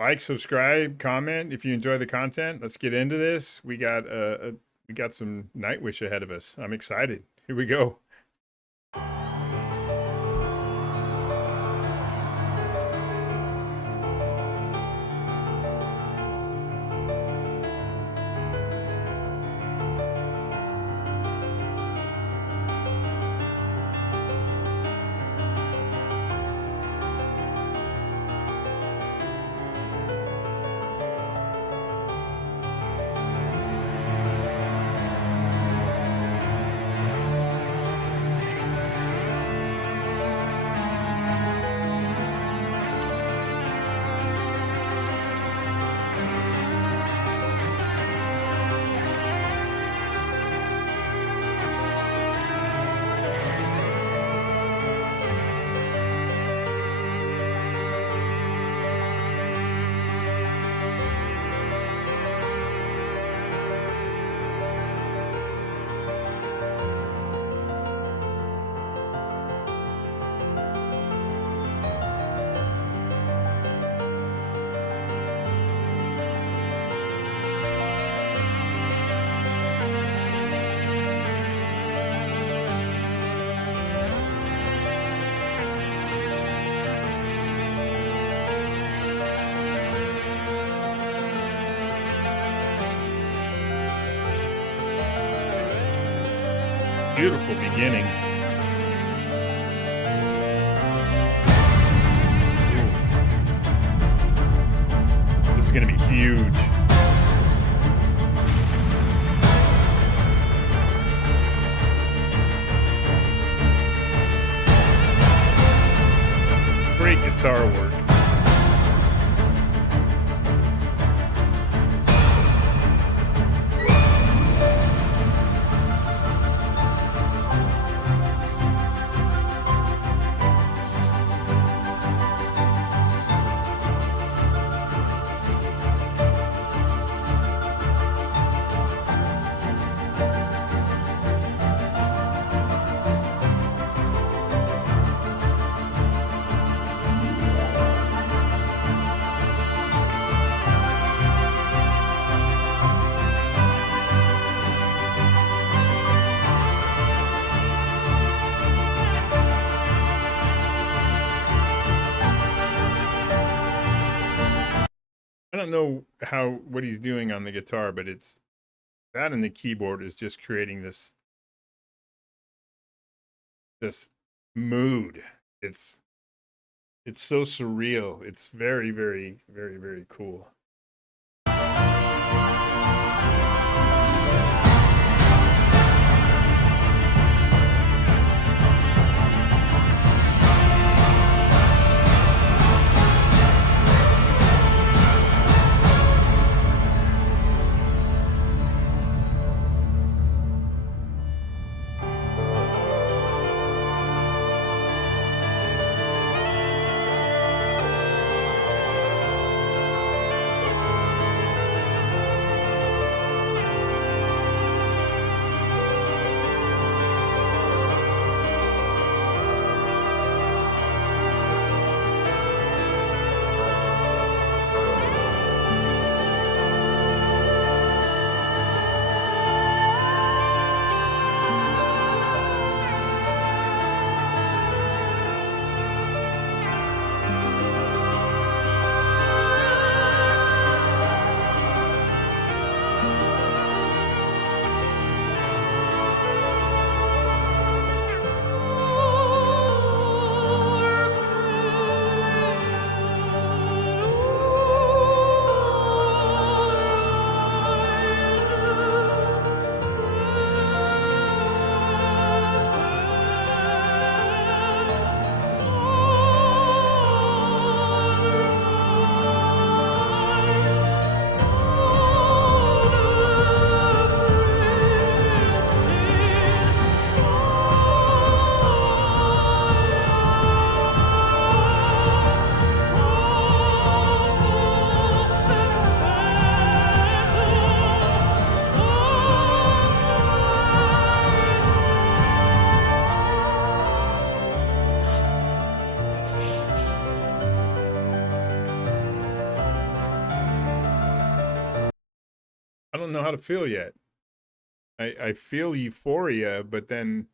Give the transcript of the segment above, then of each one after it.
Like, subscribe, comment if you enjoy the content. Let's get into this. We got some Nightwish ahead of us. I'm excited. Here we go. Beautiful beginning. Ooh. This is going to be huge. Great guitar work. I don't know what he's doing on the guitar, but it's that and the keyboard is just creating this mood. It's it's so surreal. It's very, very, very, very cool. don't know how to feel yet. I feel euphoria, but then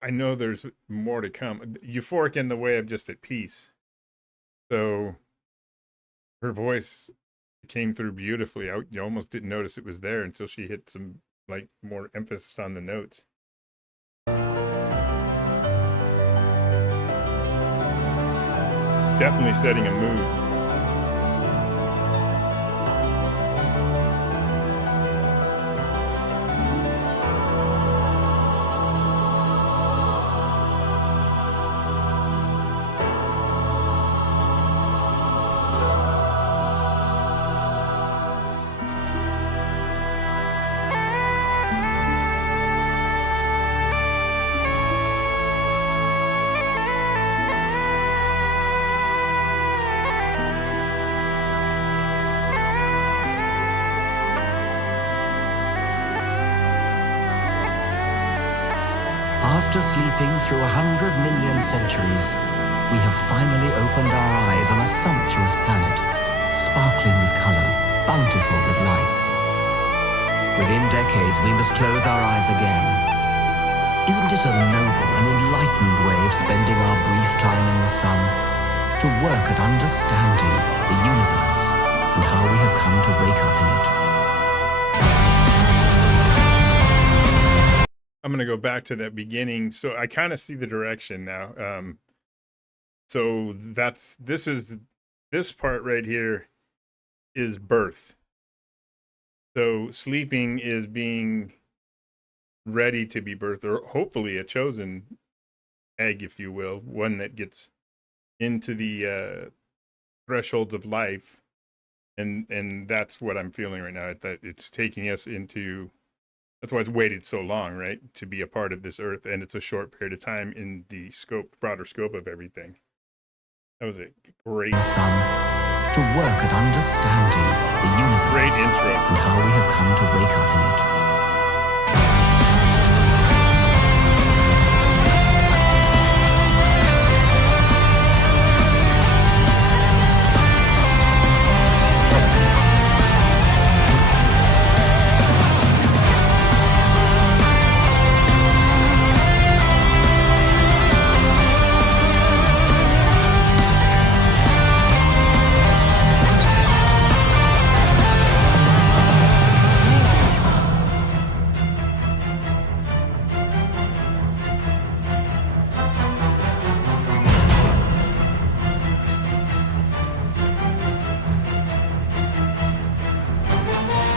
I know there's more to come. Euphoric in the way of just at peace. So her voice came through beautifully. You almost didn't notice it was there until she hit some like more emphasis on the notes. It's definitely setting a mood. After sleeping through 100 million centuries, we have finally opened our eyes on a sumptuous planet, sparkling with color, bountiful with life. Within decades, we must close our eyes again. Isn't it a noble and enlightened way of spending our brief time in the sun? To work at understanding the universe and how we have come to wake up in it. I'm going to go back to that beginning. So I kind of see the direction now. So this part right here is birth. So sleeping is being ready to be birthed, or hopefully a chosen egg, if you will, one that gets into the thresholds of life. And that's what I'm feeling right now. That it's taking us into. That's why it's waited so long, right? To be a part of this earth. And it's a short period of time in the broader scope of everything. That was a great sun to work at understanding the universe. Great intro. And how we have come to wake up in it.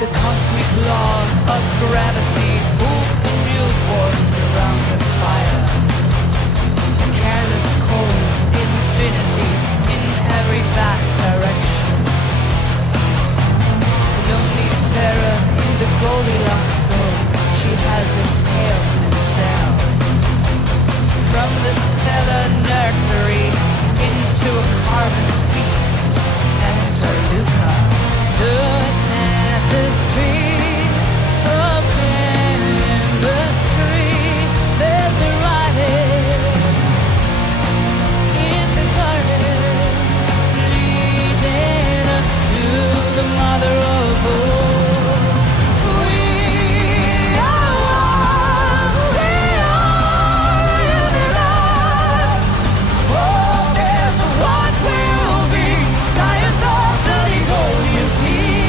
The cosmic law of gravity pulled the newborns around the fire. Careless cold infinity in every vast direction. Lonely Pharaoh in the Goldilocks zone, she has exhaled to exhale. From the stellar nursery into a carbon feast. Enter Luca, the tapestry of chemistry. There's a writing in the garden, leading us to the mother of all. We are one, we are universe. Oh, there's what will be, science of the legal, you see.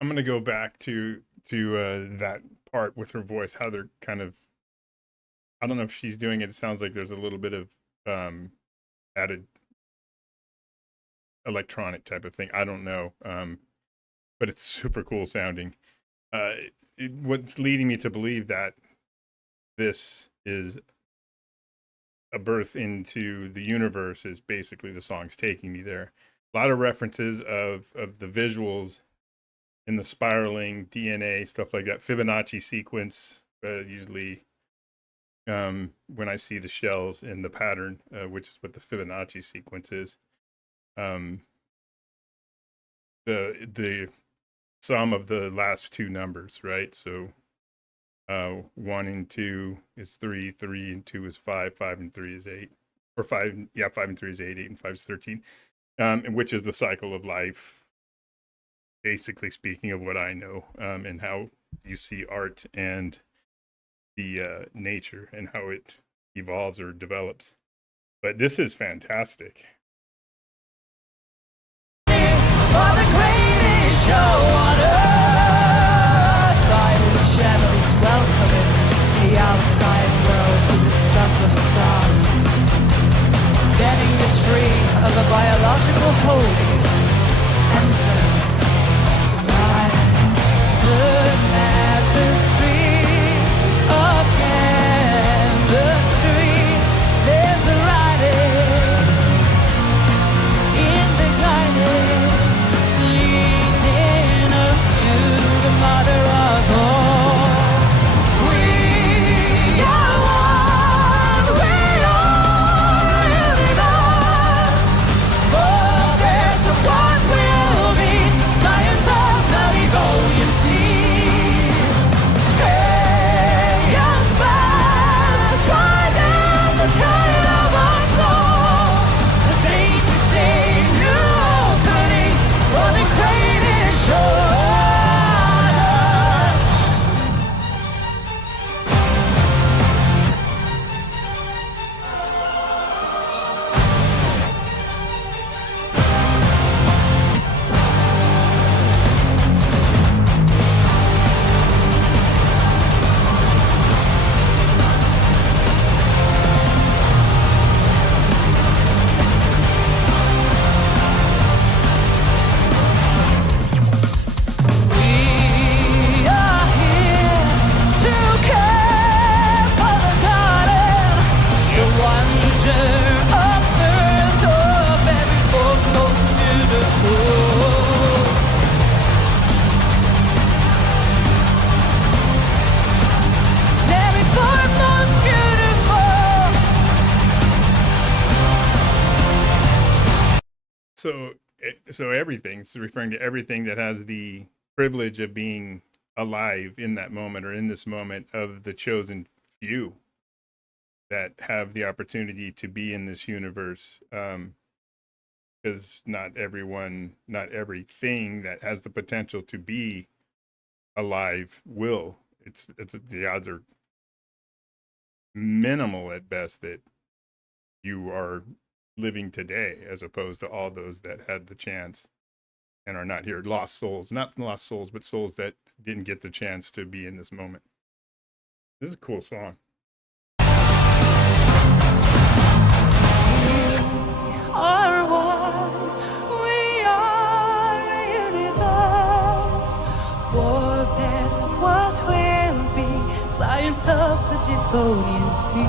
I'm going to go back to that part with her voice, how they're kind of, I don't know if she's doing it. It sounds like there's a little bit of added electronic type of thing. I don't know. But it's super cool sounding. What's leading me to believe that this is a birth into the universe is basically the song's taking me there. A lot of references of the visuals in the spiraling DNA, stuff like that. Fibonacci sequence, usually when I see the shells in the pattern, which is what the Fibonacci sequence is. The sum of the last two numbers, right? So 1 and 2 is 3, 3 and 2 is 5, 5 and 3 is 8, or 5, 5 and 3 is 8, 8 and 5 is 13, and which is the cycle of life, basically speaking, of what I know, and how you see art and the nature and how it evolves or develops. But this is fantastic. For the greatest show on earth, violet shadows welcoming the outside world to the stuff of stars, bending the tree of a biological holy. Enter my the tapestry of chemistry. There's a writing in the guiding, leading us to the mother of all. We are one, we are universe. But there's a what will be, science of the evolution. Chaos pass right down the tide of our soul. The day-to-day new opening for the greatest show on earth. We are here to care for the garden, the wonder of earth, of every form most beautiful. Every form most beautiful. So everything, it's referring to everything that has the privilege of being alive in that moment, or in this moment, of the chosen few that have the opportunity to be in this universe. Because not everyone, not everything that has the potential to be alive will. It's the odds are minimal at best that you are living today, as opposed to all those that had the chance and are not here. Lost souls, not lost souls, but souls that didn't get the chance to be in this moment. This is a cool song. Are one, we are a universe. Forebears of what will be, science of the Devonian sea.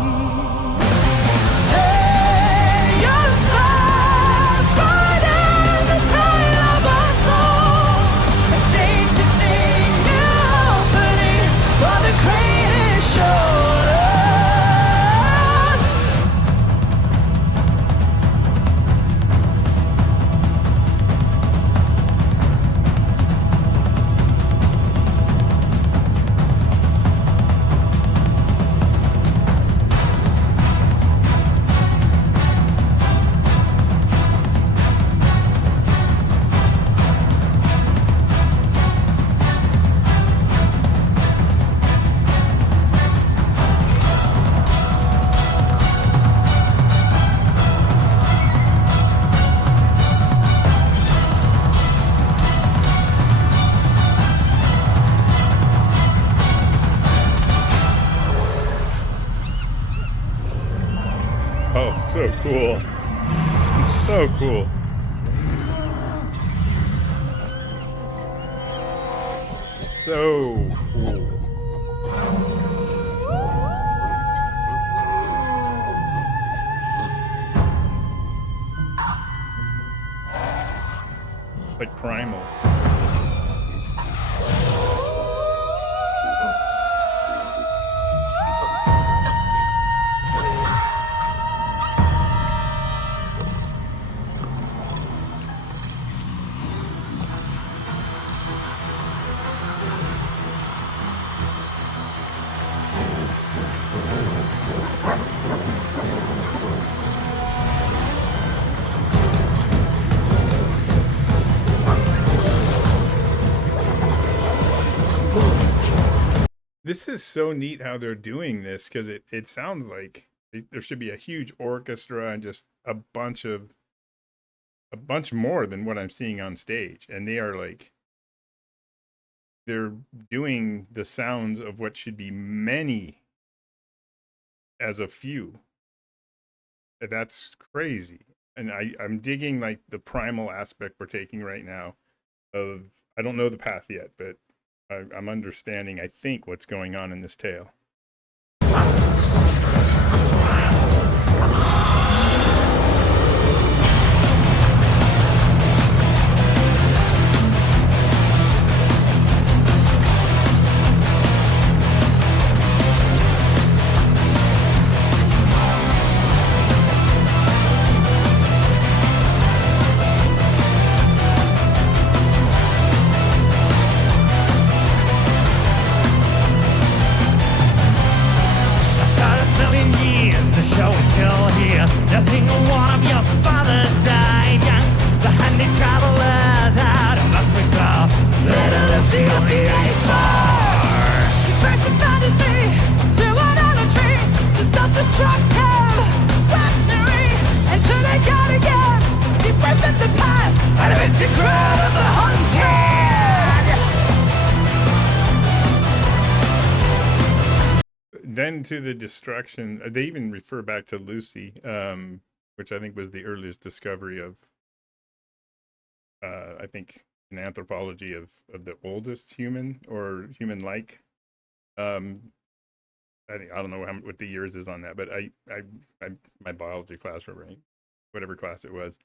Hey, your stars, right in the tide of our soul. A day-to-day new opening for the greatest show on earth. Oh, so cool. It's so cool. So cool. Like primal. This is so neat how they're doing this because it sounds like there should be a huge orchestra and just a bunch more than what I'm seeing on stage, and they are like they're doing the sounds of what should be many as a few. That's crazy. And I'm digging like the primal aspect we're taking right now of I don't know the path yet, but I'm understanding I think what's going on in this tale. After a million years, the show is still here. No single one of your fathers died young. The handy travelers out of Africa. Little Lucy of the 84. You break the fantasy to idolatry, to self-destructive weaponry. And to the gotta get deep within the past, and a mystic crowd of the hunted. Then to the destruction. They even refer back to Lucy, which I think was the earliest discovery of, I think, in anthropology of the oldest human or human-like. Um, I don't know what the years is on that, but I my biology class or whatever class it was,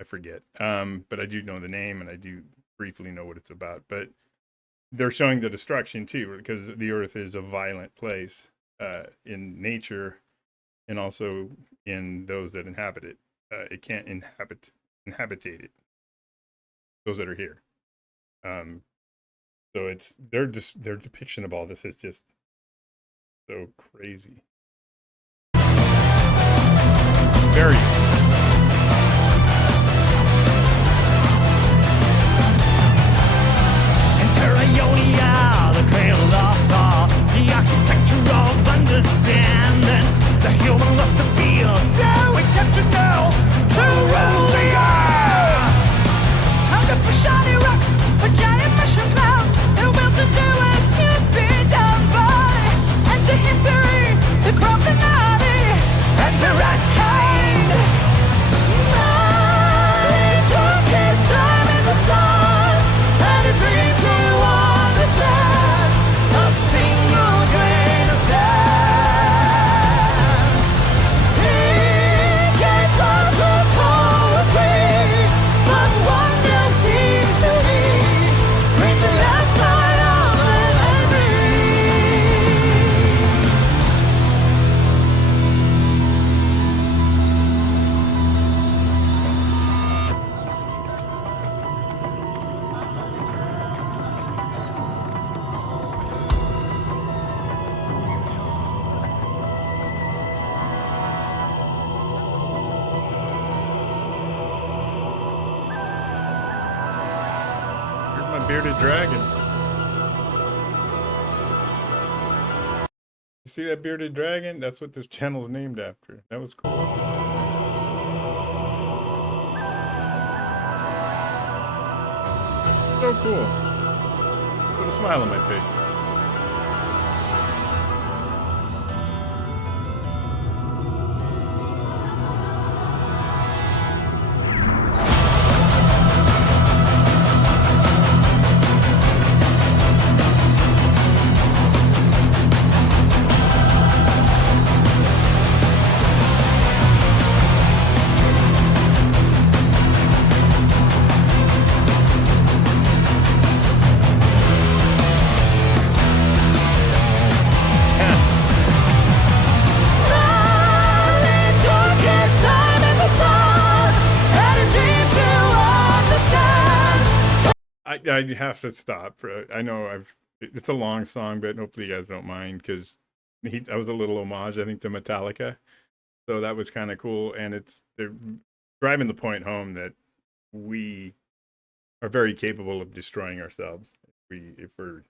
I forget. But I do know the name and I do briefly know what it's about. But they're showing the destruction too, because the Earth is a violent place in nature and also in those that inhabit it. It can't inhabitate it. Those that are here. So it's their depiction of all this is just so crazy. Very. Enter Ionia, the cradle of thought, the architecture of understanding, the human lust to feel so exceptional, to rule the earth. Hunger for shiny rocks, for giant mushroom clouds, their will to do as you'd be done by. Enter history, the crumbling body, enter mankind. He took his time in the sun, and a dream to understand a single grain of sand. He gave birth to poetry, but wonder seems to be bring the last light of memory. Here's my bearded dragon. You see that bearded dragon? That's what this channel's named after. That was cool. So cool. Put a smile on my face. He took his time in the sun, and a dream to understand. I have to stop. I know it's a long song, but hopefully you guys don't mind because that was a little homage, I think, to Metallica. So that was kind of cool, and they're driving the point home that we are very capable of destroying ourselves if we're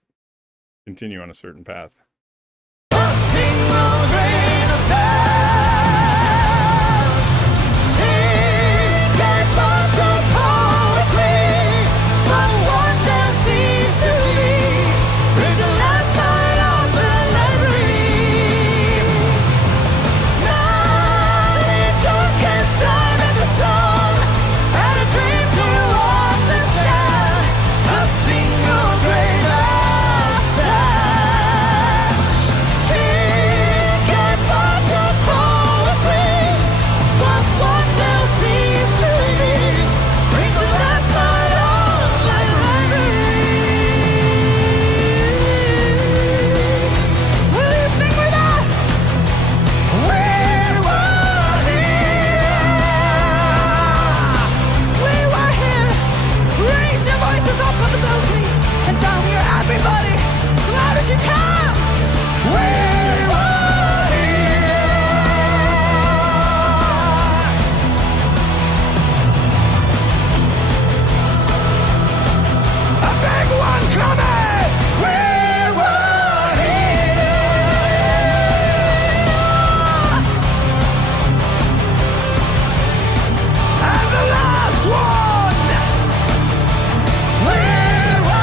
continue on a certain path. A single grain of sand. He gave birth to poetry, but one day ceased to be. Read the last line of the library. Now he took his time in the sun, had a dream to understand. A single grain of sand. He gave birth to poetry, but one day ceased to be. Read the last line of the library. Will you sing with us? We were here. Raise your voices up on the balconies and down here, everybody, as loud as you can. We were here. A big one coming. We were here. And the last one. We were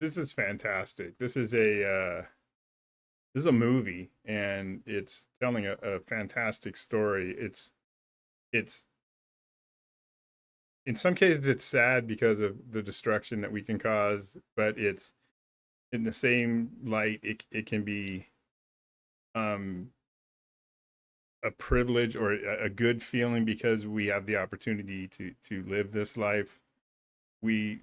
This is fantastic. This is a movie, and it's telling a fantastic story. It's in some cases it's sad because of the destruction that we can cause, but it's in the same light it can be a privilege or a good feeling because we have the opportunity to live this life. We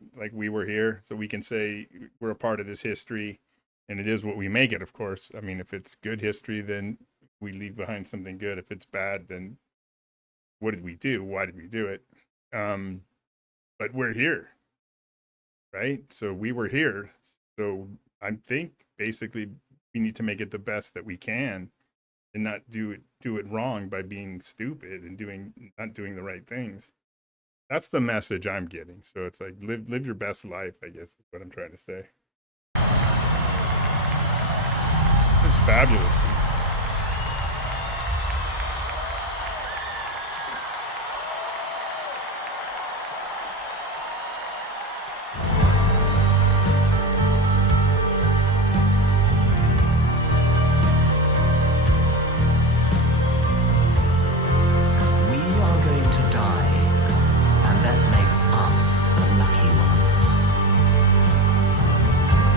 were here, so we can say we're a part of this history, and it is what we make it, of course. I mean, if it's good history, then we leave behind something good. If it's bad, then what did we do? Why did we do it? But we're here, right? So we were here. So I think basically we need to make it the best that we can and not do it wrong by being stupid and not doing the right things. That's the message I'm getting. So it's like live your best life, I guess is what I'm trying to say. It's fabulous. We are going to die, and that makes us the lucky ones.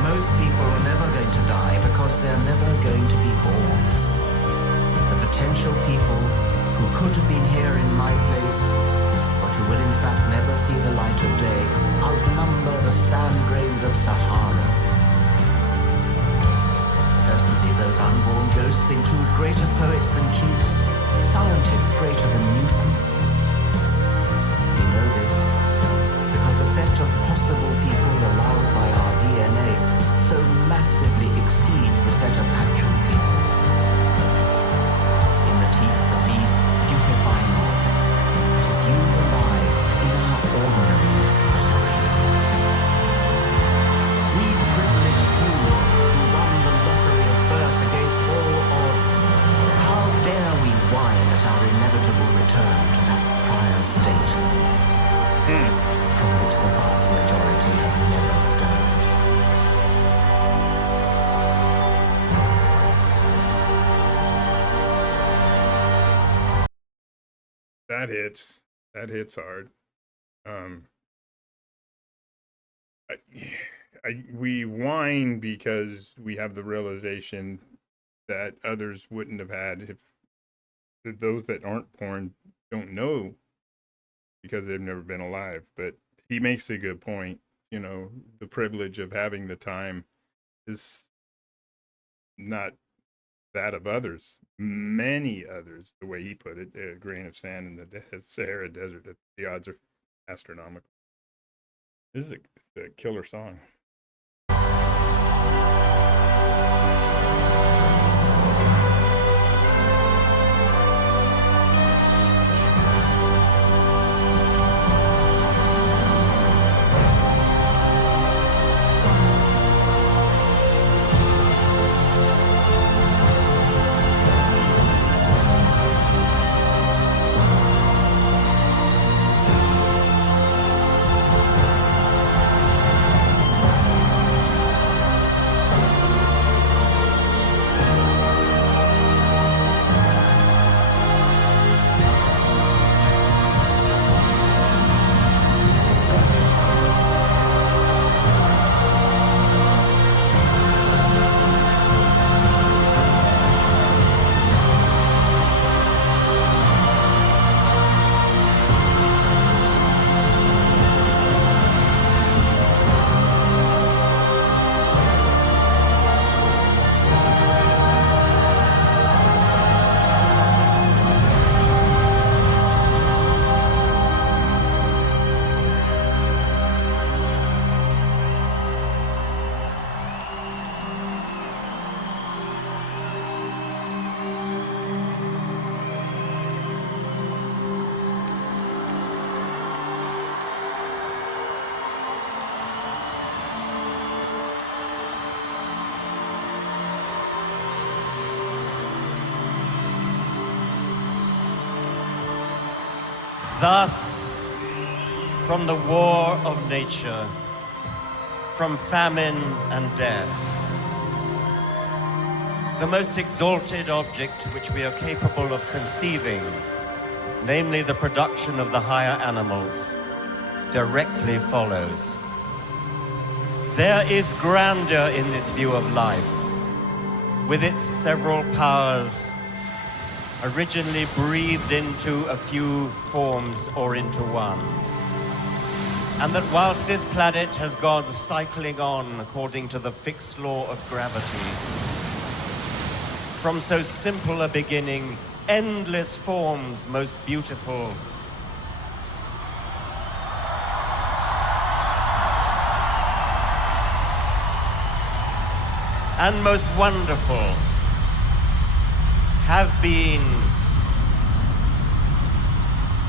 Most people are never going to die because they're never going to be born. The potential people who could have been here in my place, but who will in fact never see the light of day, outnumber the sand grains of Sahara. Certainly those unborn ghosts include greater poets than Keats, scientists greater than Newton. We know this because the set of possible people allowed by our DNA so massively exceeds the set of actual people. In the teeth of these stupefying odds, it is you and I, in our ordinariness, that are here. We privileged few who won the lottery of birth against all odds. How dare we whine at our inevitable return to that prior state from which the vast majority have never stirred. That hits hard. We whine because we have the realization that others wouldn't have had if those that aren't born don't know because they've never been alive. But he makes a good point. You know, the privilege of having the time is not that of others. Many others, the way he put it, a grain of sand in the Sahara Desert, the odds are astronomical. This is a killer song. Thus, from the war of nature, from famine and death, the most exalted object which we are capable of conceiving, namely the production of the higher animals, directly follows. There is grandeur in this view of life, with its several powers originally breathed into a few forms or into one. And that whilst this planet has gone cycling on according to the fixed law of gravity, from so simple a beginning, endless forms most beautiful and most wonderful have been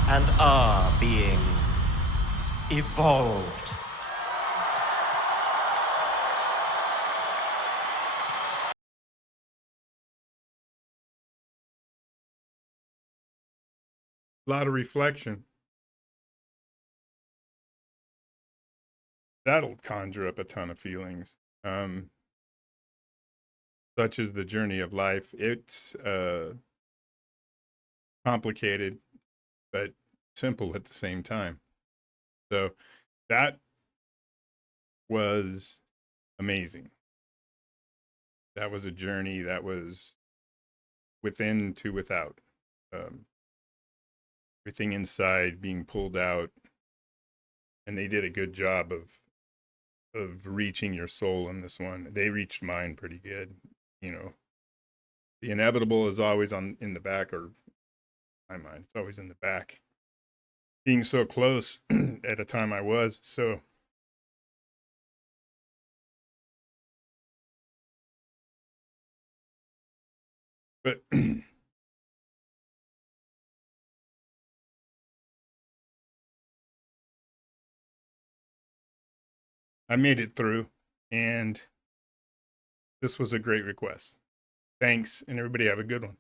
and are being evolved. A lot of reflection. That'll conjure up a ton of feelings. Such is the journey of life. It's complicated, but simple at the same time. So that was amazing. That was a journey that was within to without. Everything inside being pulled out, and they did a good job of reaching your soul in this one. They reached mine pretty good. You know, the inevitable is always in the back, or my mind, it's always in the back. Being so close at a time I was, so but I made it through, and this was a great request. Thanks, and everybody have a good one.